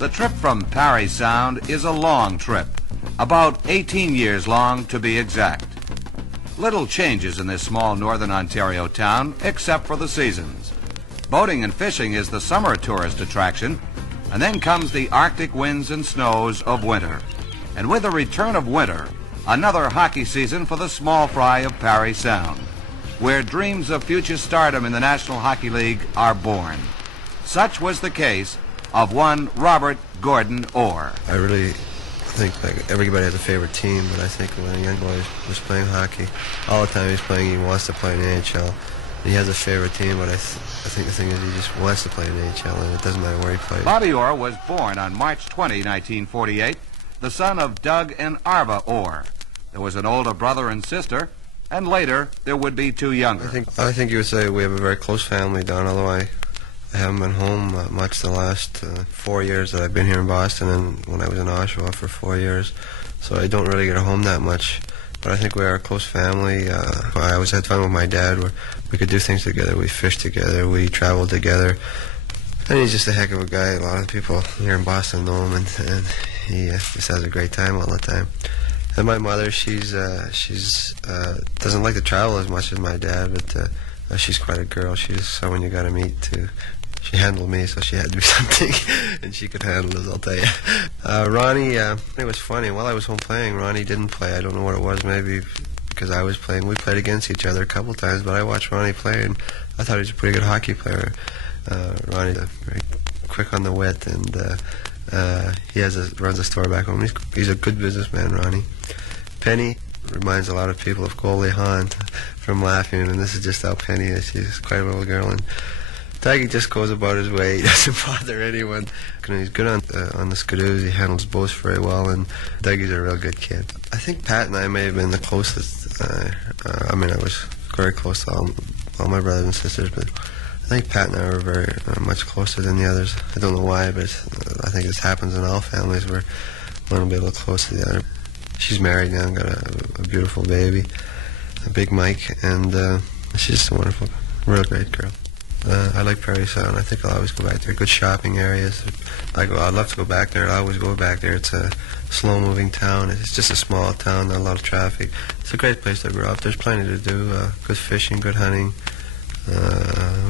The trip from Parry Sound is a long trip, about 18 years long to be exact. Little changes in this small northern Ontario town except for the seasons. Boating and fishing is the summer tourist attraction, and then comes the Arctic winds and snows of winter. And with the return of winter, another hockey season for the small fry of Parry Sound, where dreams of future stardom in the National Hockey League are born. Such was the case of one Robert Gordon Orr. I really think like everybody has a favorite team, but I think when a young boy was playing hockey, all the time he's playing, he wants to play in the NHL. He has a favorite team, but I think the thing is he just wants to play in the NHL, and it doesn't matter where he plays. Bobby Orr was born on March 20, 1948, the son of Doug and Arva Orr. There was an older brother and sister, and later there would be two younger. I think you would say we have a very close family, Don, although I haven't been home much the last 4 years that I've been here in Boston, and when I was in Oshawa for 4 years, so I don't really get home that much. But I think we are a close family. I always had fun with my dad, where we could do things together. We fished together, we traveled together, and he's just a heck of a guy. A lot of people here in Boston know him, and he just has a great time all the time. And my mother, she's doesn't like to travel as much as my dad, but she's quite a girl. She's someone you got to meet too. She handled me, so she had to be something, and she could handle us, I'll tell you. Ronnie, it was funny. While I was home playing, Ronnie didn't play. I don't know what it was, maybe because I was playing. We played against each other a couple times, but I watched Ronnie play, and I thought he was a pretty good hockey player. Ronnie's very quick on the wit, and he runs a store back home. He's a good businessman, Ronnie. Penny reminds a lot of people of Goldie Hawn from Laughing, and this is just how Penny is. She's quite a little girl, and Tiggy just goes about his way. He doesn't bother anyone. He's good on the skidoos. He handles boats very well, and Dougie's a real good kid. I think Pat and I may have been the closest. I was very close to all my brothers and sisters, but I think Pat and I were very much closer than the others. I don't know why, but I think this happens in all families where one will be a little close to the other. She's married now and got a beautiful baby, a big Mike, and she's just a wonderful, real great girl. I like Parry Sound. I think I'll always go back there. Good shopping areas. I'd love to go back there. I always go back there. It's a slow-moving town. It's just a small town, not a lot of traffic. It's a great place to grow up. There's plenty to do. Good fishing, good hunting.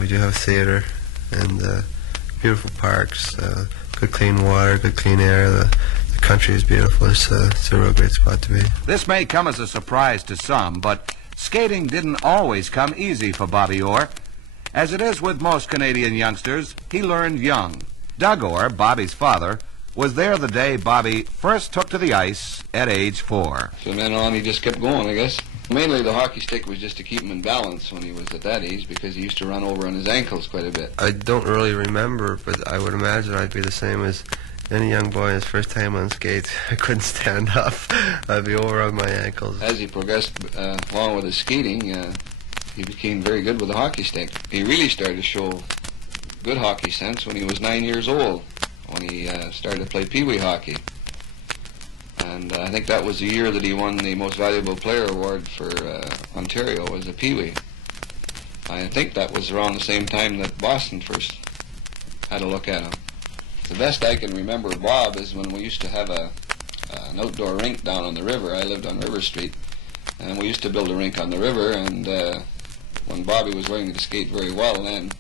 We do have theater and beautiful parks, good clean water, good clean air. The country is beautiful. It's a real great spot to be. This may come as a surprise to some, but skating didn't always come easy for Bobby Orr. As it is with most Canadian youngsters, he learned young. Doug Orr, Bobby's father, was there the day Bobby first took to the ice at age 4. From then on, he just kept going, I guess. Mainly the hockey stick was just to keep him in balance when he was at that age, because he used to run over on his ankles quite a bit. I don't really remember, but I would imagine I'd be the same as any young boy his first time on skates. I couldn't stand up. I'd be over on my ankles. As he progressed along with his skating, he became very good with the hockey stick. He really started to show good hockey sense when he was 9 years old, when he started to play pee-wee hockey. And I think that was the year that he won the Most Valuable Player Award for Ontario as a pee-wee. I think that was around the same time that Boston first had a look at him. The best I can remember of Bob is when we used to have an outdoor rink down on the river. I lived on River Street, and we used to build a rink on the river, and when Bobby was learning to skate very well then,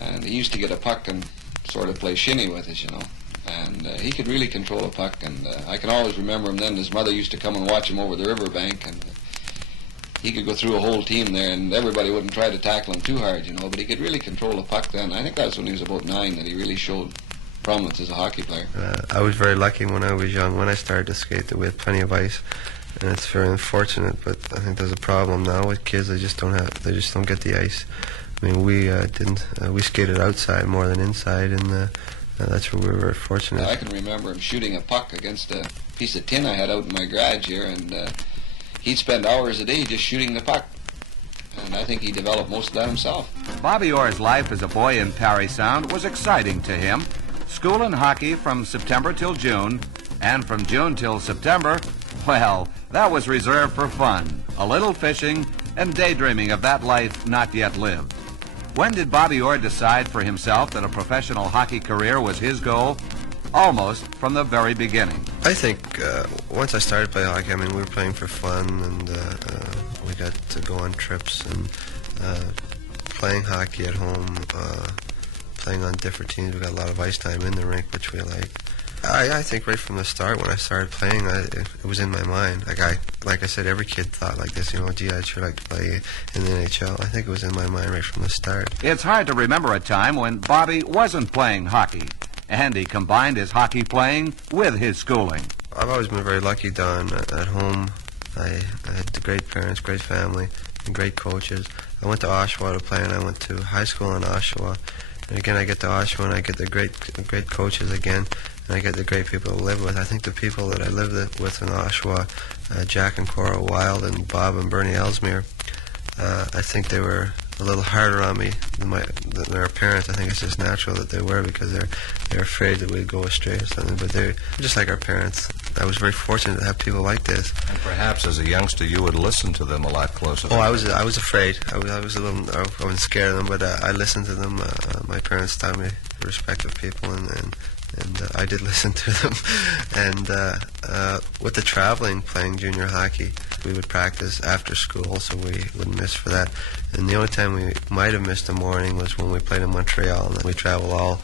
and he used to get a puck and sort of play shinny with us, you know, and he could really control a puck, and I can always remember him then. His mother used to come and watch him over the riverbank, and he could go through a whole team there, and everybody wouldn't try to tackle him too hard, you know, but he could really control a puck then. I think that was when he was about 9 that he really showed prominence as a hockey player. I was very lucky when I was young, when I started to skate, that we had plenty of ice. And it's very unfortunate, but I think there's a problem now with kids. They just don't get the ice. I mean, we skated outside more than inside, and that's where we were very fortunate. I can remember him shooting a puck against a piece of tin I had out in my garage here, and he'd spend hours a day just shooting the puck. And I think he developed most of that himself. Bobby Orr's life as a boy in Parry Sound was exciting to him. School and hockey from September till June, and from June till September, well, that was reserved for fun, a little fishing, and daydreaming of that life not yet lived. When did Bobby Orr decide for himself that a professional hockey career was his goal? almost from the very beginning. I think once I started playing hockey, I mean, we were playing for fun, and we got to go on trips, and playing hockey at home, playing on different teams. We got a lot of ice time in the rink, which we like. I think right from the start, when I started playing, it was in my mind. Like I said, every kid thought like this, gee, I'd sure like to play in the NHL. I think it was in my mind right from the start. It's hard to remember a time when Bobby wasn't playing hockey, and he combined his hockey playing with his schooling. I've always been very lucky, Don. At home, I had great parents, great family, and great coaches. I went to Oshawa to play, and I went to high school in Oshawa. And again, I get to Oshawa, and I get the great coaches again, and I get the great people to live with. I think the people that I lived with in Oshawa, Jack and Cora Wild and Bob and Bernie Ellesmere, I think they were a little harder on me than their parents. I think it's just natural that they were, because they're afraid that we'd go astray or something. But they're just like our parents. I was very fortunate to have people like this. And perhaps as a youngster, you would listen to them a lot closer. Oh, I was afraid. I was a little. I wasn't scared of them, but I listened to them. My parents taught me to respect of people, and I did listen to them. And with the traveling, playing junior hockey, we would practice after school, so we wouldn't miss for that. And the only time we might have missed a morning was when we played in Montreal, and then we traveled all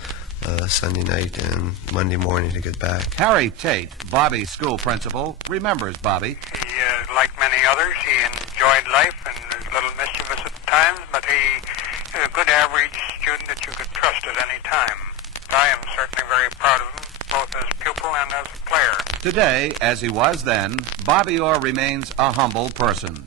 Sunday night and Monday morning to get back. Harry Tate, Bobby's school principal, remembers Bobby. He, like many others, he enjoyed life and was a little mischievous at times, but he is a good average student that you could trust at any time. I am certainly very proud of him, both as pupil and as a player. Today, as he was then, Bobby Orr remains a humble person.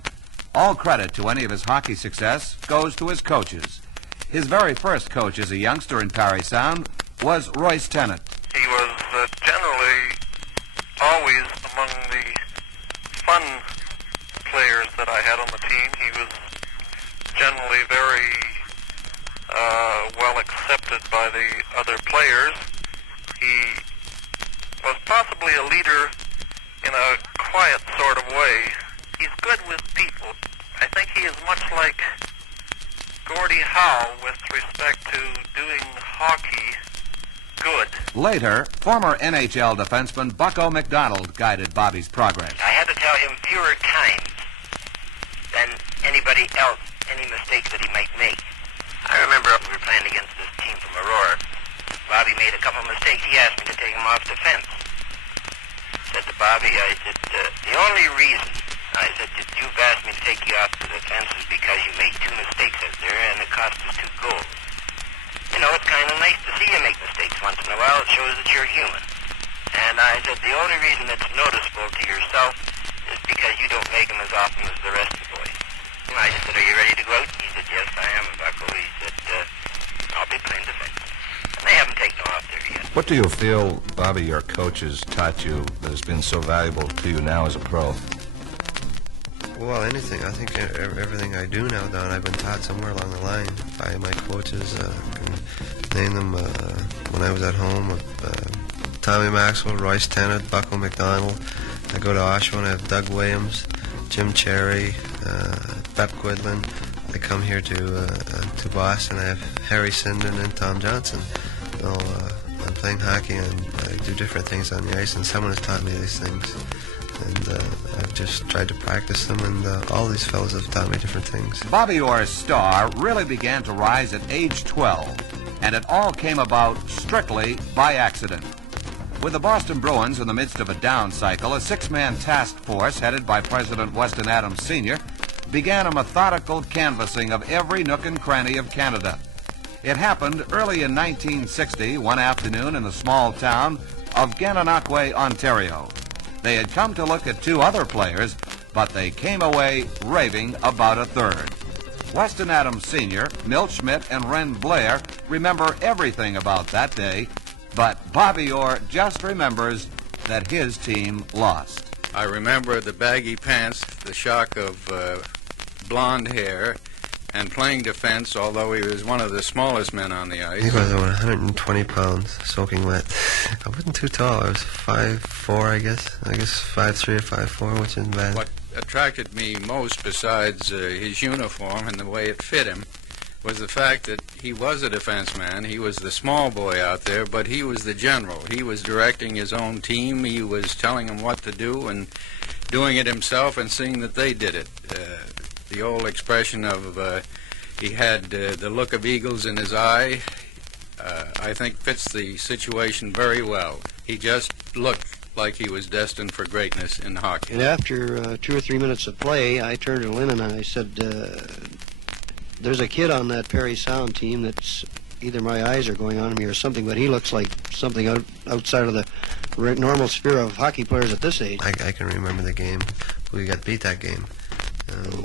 All credit to any of his hockey success goes to his coaches. His very first coach as a youngster in Parry Sound was Royce Tennant. He was generally always among the fun players that I had on the team. He was generally very well accepted by the other players. He was possibly a leader in a quiet sort of way. He's good with people. I think he is much like Gordie Howe with respect to doing hockey good. Later, former NHL defenseman Bucko McDonald guided Bobby's progress. I had to tell him fewer times than anybody else any mistakes that he might make. I remember we were playing against this team from Aurora. Bobby made a couple of mistakes. He asked me to take him off defense. Said to Bobby, I said, the only reason I said that you've asked me to take you off the defense is because you made 2 mistakes out there and it cost us 2 goals. You know, it's kind of nice to see you make mistakes once in a while. It shows that you're human. And I said, the only reason it's noticeable to yourself is because you don't make them as often as the rest of the boys. And I said, are you ready to go out? He said, yes, I am, Bucko. He said, I'll be playing defense. And they haven't taken off there yet. What do you feel, Bobby, your coaches taught you that has been so valuable to you now as a pro? Well, anything. I think everything I do now, Don, I've been taught somewhere along the line by my coaches. I can name them when I was at home. Tommy Maxwell, Royce Tennant, Bucko McDonald. I go to Oshawa and I have Doug Williams, Jim Cherry, Bep Quidlin. I come here to Boston. I have Harry Sinden and Tom Johnson. So, I'm playing hockey and I do different things on the ice, and someone has taught me these things. And I've just tried to practice them, and all these fellows have taught me different things. Bobby Orr's star really began to rise at age 12, and it all came about strictly by accident. With the Boston Bruins in the midst of a down cycle, a 6-man task force headed by President Weston Adams Sr. began a methodical canvassing of every nook and cranny of Canada. It happened early in 1960, one afternoon in the small town of Gananoque, Ontario. They had come to look at 2 other players, but they came away raving about a third. Weston Adams Sr., Milt Schmidt, and Ren Blair remember everything about that day, but Bobby Orr just remembers that his team lost. I remember the baggy pants, the shock of blonde hair, and playing defense, although he was one of the smallest men on the ice. He was about 120 pounds, soaking wet. I wasn't too tall. I was 5'4", I guess. I guess 5'3" or 5'4", which isn't bad. What attracted me most, besides his uniform and the way it fit him, was the fact that he was a defenseman. He was the small boy out there, but he was the general. He was directing his own team. He was telling them what to do and doing it himself and seeing that they did it. The old expression of he had the look of eagles in his eye, I think fits the situation very well. He just looked like he was destined for greatness in hockey. And after 2 or 3 minutes of play, I turned to Lynn and I said, there's a kid on that Perry Sound team that's either my eyes are going on me or something, but he looks like something outside of the normal sphere of hockey players at this age. I can remember the game. We got beat that game.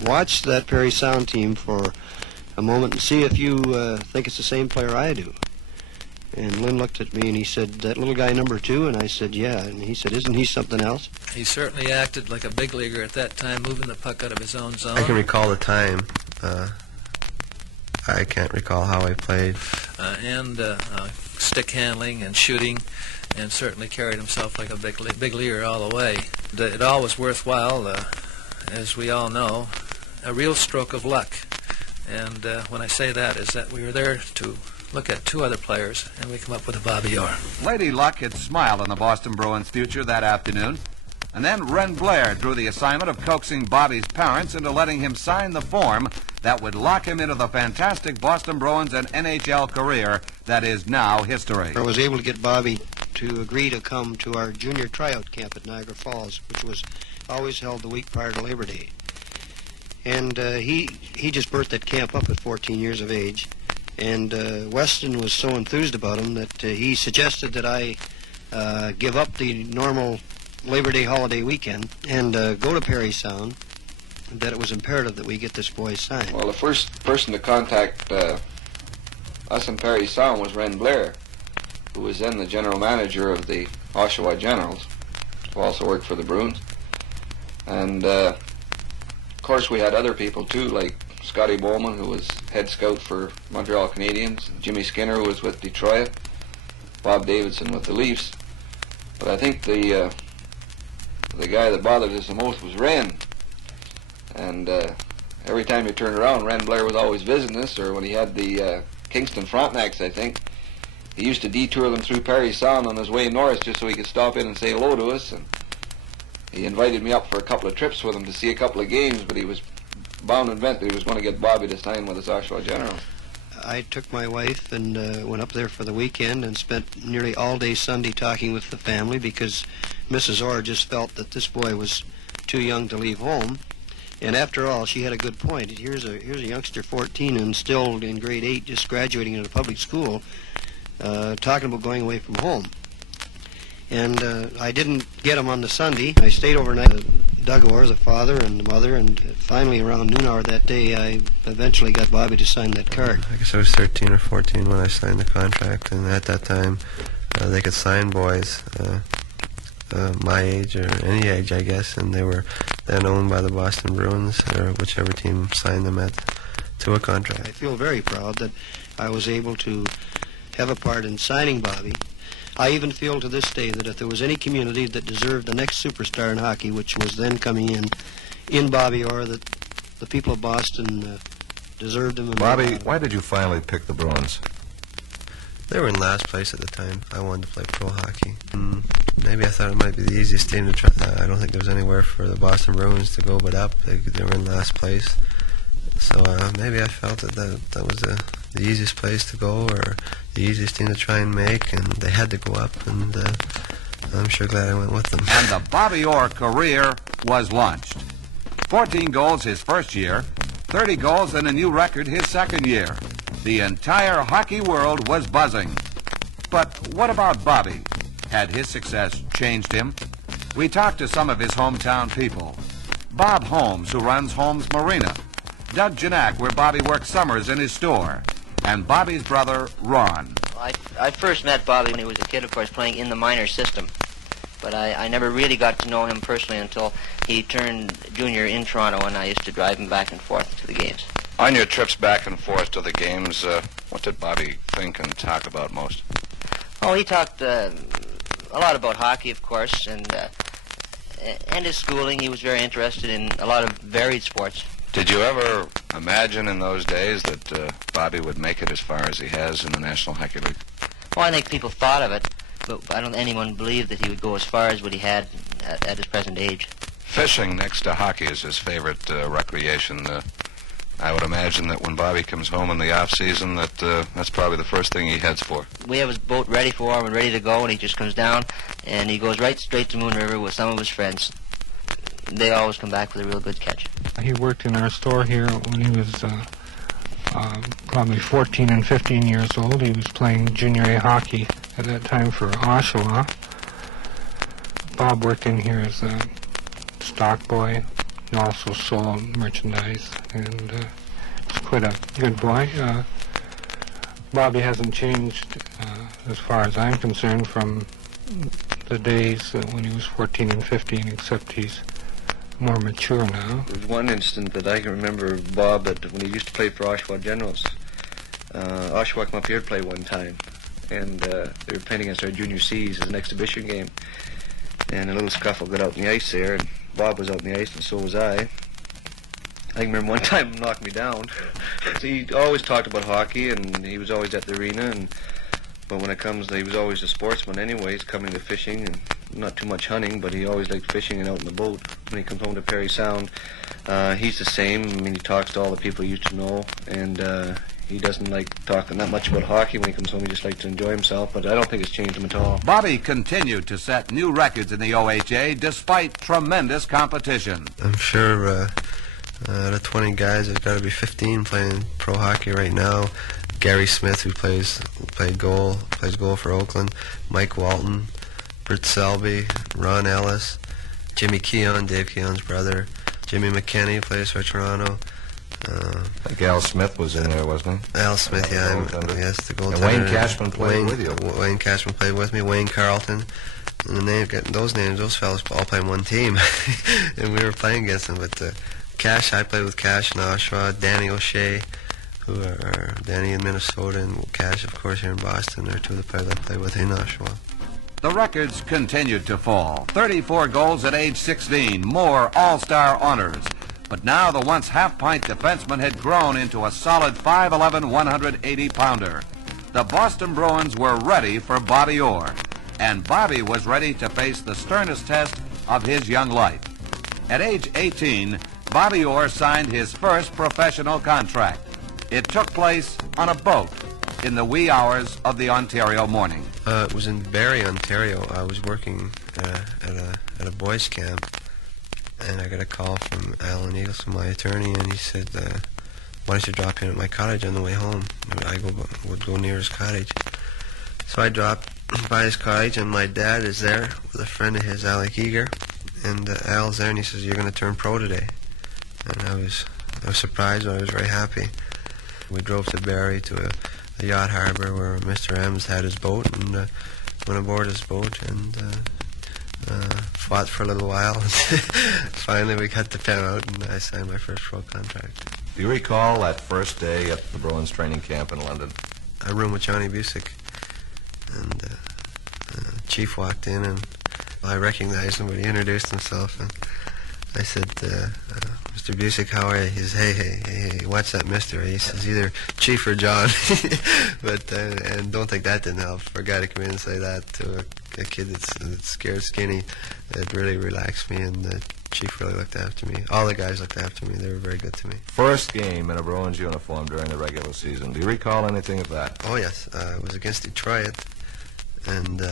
Watch that Perry Sound team for a moment and see if you think it's the same player I do. And Lynn looked at me and he said, that little guy number 2? And I said, yeah. And he said, isn't he something else? He certainly acted like a big leaguer at that time, moving the puck out of his own zone. I can recall the time. I can't recall how I played. And stick handling and shooting, and certainly carried himself like a big leaguer all the way. It all was worthwhile, as we all know, a real stroke of luck. And when I say that, is that we were there to look at 2 other players, and we come up with a Bobby Orr. Lady Luck had smiled on the Boston Bruins' future that afternoon, and then Ren Blair drew the assignment of coaxing Bobby's parents into letting him sign the form that would lock him into the fantastic Boston Bruins and NHL career that is now history. I was able to get Bobby to agree to come to our junior tryout camp at Niagara Falls, which was always held the week prior to Labor Day. And he just burst that camp up at 14 years of age. And Weston was so enthused about him that he suggested that I give up the normal Labor Day holiday weekend and go to Perry Sound, that it was imperative that we get this boy signed. Well, the first person to contact us in Perry Sound was Ren Blair, who was then the general manager of the Oshawa Generals, who also worked for the Bruins. And, of course, we had other people, too, like Scotty Bowman, who was head scout for Montreal Canadiens, Jimmy Skinner, who was with Detroit, Bob Davidson with the Leafs. But I think the guy that bothered us the most was Ren. And every time you turned around, Ren Blair was always visiting us, or when he had the Kingston Frontenacs, I think, he used to detour them through Perry Sound on his way north just so he could stop in and say hello to us. And he invited me up for a couple of trips with him to see a couple of games, but he was bound and bent that he was going to get Bobby to sign with his Oshawa Generals. I took my wife and went up there for the weekend and spent nearly all day Sunday talking with the family because Mrs. Orr just felt that this boy was too young to leave home. And after all, she had a good point. Here's a youngster, 14, and still in grade 8, just graduating into public school, talking about going away from home. And I didn't get him on the Sunday. I stayed overnight with Doug Orr, the father and the mother, and finally around noon hour that day, I eventually got Bobby to sign that card. I guess I was 13 or 14 when I signed the contract, and at that time, they could sign boys my age or any age, I guess, and they were then owned by the Boston Bruins or whichever team signed them to a contract. I feel very proud that I was able to have a part in signing Bobby. I even feel to this day that if there was any community that deserved the next superstar in hockey, which was then coming in Bobby Orr, that the people of Boston deserved him. Bobby, why did you finally pick the Bruins? They were in last place at the time. I wanted to play pro hockey. Maybe I thought it might be the easiest team to try. I don't think there was anywhere for the Boston Bruins to go but up. They were in last place. So maybe I felt that was the easiest place to go or the easiest team to try and make, and they had to go up, and I'm sure glad I went with them. And the Bobby Orr career was launched. 14 goals his first year, 30 goals and a new record his second year. The entire hockey world was buzzing. But what about Bobby? Had his success changed him? We talked to some of his hometown people. Bob Holmes, who runs Holmes Marina. Doug Janak, where Bobby worked summers in his store. And Bobby's brother, Ron. I first met Bobby when he was a kid, of course, playing in the minor system. But I never really got to know him personally until he turned junior in Toronto, and I used to drive him back and forth to the games. On your trips back and forth to the games, what did Bobby think and talk about most? Oh, he talked a lot about hockey, of course, and his schooling. He was very interested in a lot of varied sports. Did you ever imagine in those days that Bobby would make it as far as he has in the National Hockey League? Well, I think people thought of it, but I don't think anyone believed that he would go as far as what he had at his present age. Fishing next to hockey is his favorite recreation. I would imagine that when Bobby comes home in the off-season, that's probably the first thing he heads for. We have his boat ready for him and ready to go, and he just comes down, and he goes right straight to Moon River with some of his friends. They always come back with a real good catch. He worked in our store here when he was probably 14 and 15 years old. He was playing junior A hockey at that time for Oshawa. Bob worked in here as a stock boy. He also sold merchandise, and was quite a good boy. Bobby hasn't changed, as far as I'm concerned, from the days when he was 14 and 15, except he's more mature now. There's one instant that I can remember Bob when he used to play for Oshawa Generals. Oshawa came up here to play one time, and they were playing against our junior C's as an exhibition game. And a little scuffle got out in the ice there, and Bob was out in the ice, and so was I. I can remember one time him knocked me down. So he always talked about hockey, and he was always at the arena, but when it comes to, he was always a sportsman anyways, coming to fishing, and not too much hunting, but he always liked fishing and out in the boat. When he comes home to Perry Sound, he's the same. I mean, he talks to all the people he used to know, and he doesn't like talking that much about hockey. When he comes home, he just likes to enjoy himself, but I don't think it's changed him at all. Bobby continued to set new records in the OHA despite tremendous competition. I'm sure out of 20 guys, there's got to be 15 playing pro hockey right now. Gary Smith, who plays goal for Oakland, Mike Walton, Britt Selby, Ron Ellis, Jimmy Keon, Dave Keon's brother, Jimmy McKenney plays for Toronto. I think Al Smith was in there, wasn't he? Al Smith, yeah, yes, the goaltender. And Wayne Cashman played with you. Wayne Cashman played with me. Wayne Carlton. And those names, those fellas all play on one team, and we were playing against them. But Cash, I played with Cash in Oshawa. Danny O'Shea, who are Danny in Minnesota, and Cash, of course, here in Boston. They're two of the players I played with in Oshawa. The records continued to fall. 34 goals at age 16, more All-Star honors. But now the once half-pint defenseman had grown into a solid 5'11", 180-pounder. The Boston Bruins were ready for Bobby Orr, and Bobby was ready to face the sternest test of his young life. At age 18, Bobby Orr signed his first professional contract. It took place on a boat in the wee hours of the Ontario morning. It was in Barrie, Ontario. I was working at a boys' camp, and I got a call from Alan Eagleson, my attorney, and he said, why don't you drop in at my cottage on the way home? I would go near his cottage. So I dropped by his cottage, and my dad is there with a friend of his, Alec Eager, and Al's there, and he says, you're going to turn pro today. And I was surprised, but I was very happy. We drove to Barrie to a yacht harbor where Mr. Ems had his boat, and went aboard his boat, and fought for a little while. Finally, we got the pen out, and I signed my first pro contract. Do you recall that first day at the Bruins training camp in London? I roomed with Johnny Busick, and Chief walked in, and I recognized him, but he introduced himself, and I said, Mr. Busick, how are you? He says, hey, watch that mister. He says, either Chief or John. But, and don't think that didn't help. For a guy to come in and say that to a kid that's scared skinny, it really relaxed me, and the Chief really looked after me. All the guys looked after me. They were very good to me. First game in a Bruins uniform during the regular season. Do you recall anything of that? Oh, yes. It was against Detroit, and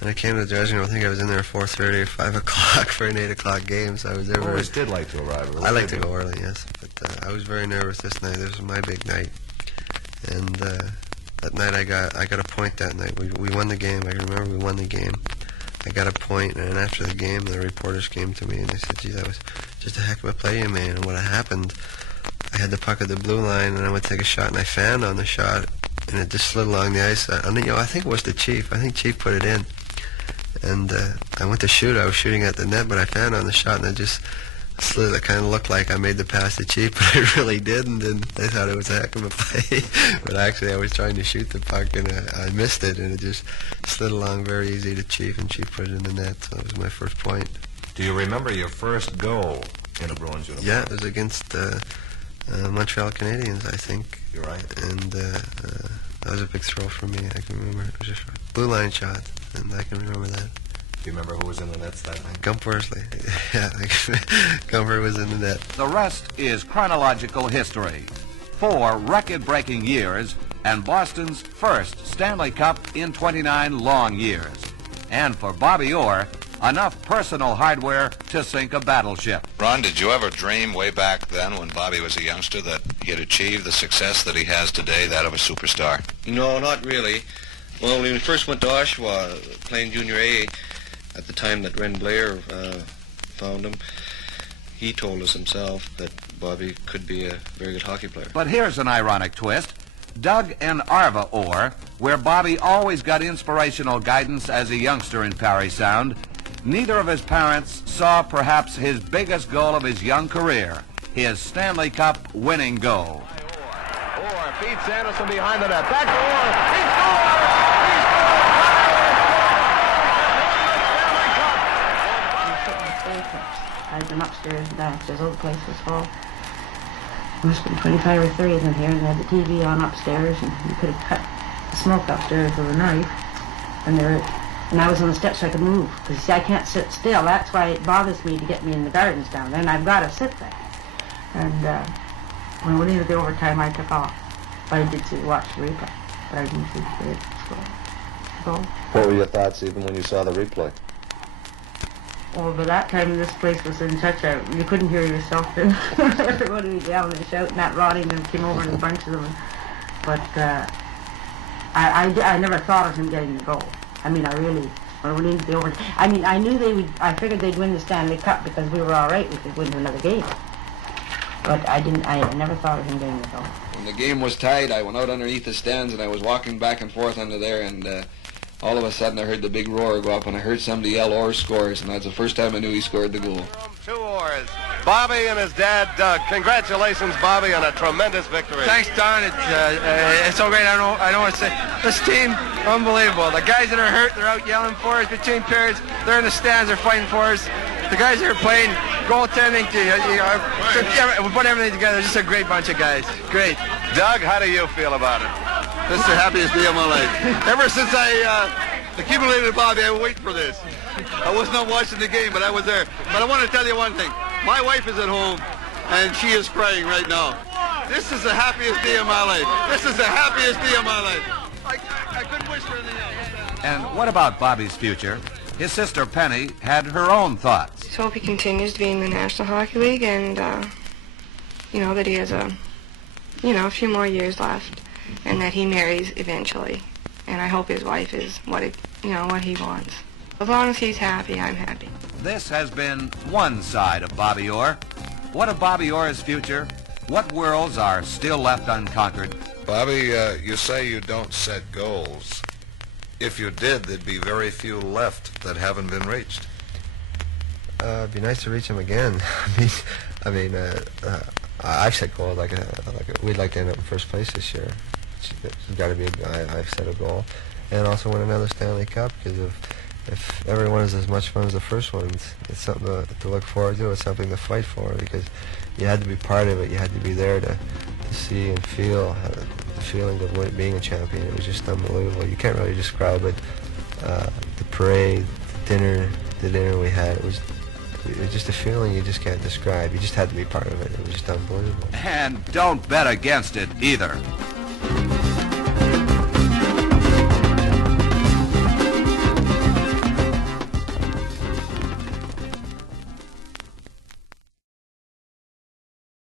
I came to the dressing room. I think I was in there at 4:30 or 5 o'clock for an 8 o'clock game, so I was there. You always did like to arrive early. I like to go early, yes, but I was very nervous this night. This was my big night, and that night I got a point that night. We won the game. I remember we won the game. I got a point, and after the game, the reporters came to me and they said, gee, that was just a heck of a play you made. And what happened, I had the puck at the blue line, and I went to take a shot, and I fanned on the shot, and it just slid along the ice. I think it was the Chief. I think Chief put it in. And I went to shoot. I was shooting at the net, but I fanned on the shot, and it just slid. It kind of looked like I made the pass to Chief, but I really didn't, and they thought it was a heck of a play. But actually, I was trying to shoot the puck, and I missed it, and it just slid along very easy to Chief, and Chief put it in the net, so that was my first point. Do you remember your first goal in a Bruins uniform? Yeah, it was against Montreal Canadiens, I think. You're right. And that was a big throw for me. I can remember it was just a blue line shot, and I can remember that. Do you remember who was in the nets that night? Gump Worsley. Yeah, Gumper was in the net. The rest is chronological history. 4 record-breaking years and Boston's first Stanley Cup in 29 long years. And for Bobby Orr, enough personal hardware to sink a battleship. Ron, did you ever dream way back then when Bobby was a youngster that he'd achieve the success that he has today, that of a superstar? No, not really. Well, when we first went to Oshawa, playing Junior A, at the time that Ren Blair found him, he told us himself that Bobby could be a very good hockey player. But here's an ironic twist. Doug and Arva Orr, where Bobby always got inspirational guidance as a youngster in Parry Sound, neither of his parents saw perhaps his biggest goal of his young career, his Stanley Cup winning goal. Orr feeds Anderson behind the net. Back to Orr. He scores! I've been upstairs and downstairs. All the place was full. There must have been 25 or 30 of them here, and they had the TV on upstairs, and you could have cut the smoke upstairs with a knife. And I was on the steps so I could move, because you see, I can't sit still. That's why it bothers me to get me in the gardens down there, and I've got to sit there. And when we needed the overtime, I took off. But I did watch the replay, but I didn't see the score. What were your thoughts even when you saw the replay? Well, by that time, this place was in such a... You couldn't hear yourself. Everybody was yelling and shouting at Roddy, and came over in a bunch of them. But I never thought of him getting the goal. I mean, I really... When we needed the overtime... I mean, I knew they would... I figured they'd win the Stanley Cup because we were all right. We could win another game. But I didn't... I never thought of him getting the goal. When the game was tied, I went out underneath the stands, and I was walking back and forth under there, and... all of a sudden, I heard the big roar go up, and I heard somebody yell, "Orr scores," and that's the first time I knew he scored the goal. 2 Orrs. Bobby and his dad, Doug. Congratulations, Bobby, on a tremendous victory. Thanks, Don. It's so great. I don't know what to say. This team, unbelievable. The guys that are hurt, they're out yelling for us between periods. They're in the stands, they're fighting for us. The guys that are playing, goaltending, we put everything together. Just a great bunch of guys. Great. Doug, how do you feel about it? This is the happiest day of my life. Ever since I accumulated Bobby, I was waiting for this. I was not watching the game, but I was there. But I want to tell you one thing. My wife is at home, and she is crying right now. This is the happiest day of my life. This is the happiest day of my life. I couldn't wish for anything else. And what about Bobby's future? His sister Penny had her own thoughts. Just hope he continues to be in the National Hockey League, and that he has a few more years left, and that he marries eventually. And I hope his wife is what he wants. As long as he's happy, I'm happy. This has been one side of Bobby Orr. What of Bobby Orr's future? What worlds are still left unconquered? Bobby, you say you don't set goals. If you did, there'd be very few left that haven't been reached. It'd be nice to reach him again. I've set goals we'd like to end up in first place this year. It's got to be. I've set a goal, and also win another Stanley Cup, because if everyone is as much fun as the first one, it's something to look forward to. It's something to fight for, because you had to be part of it. You had to be there to see and feel the feeling of being a champion. It was just unbelievable. You can't really describe it. The parade, the dinner we had, it was just a feeling you just can't describe. You just had to be part of it. It was just unbelievable. And don't bet against it either.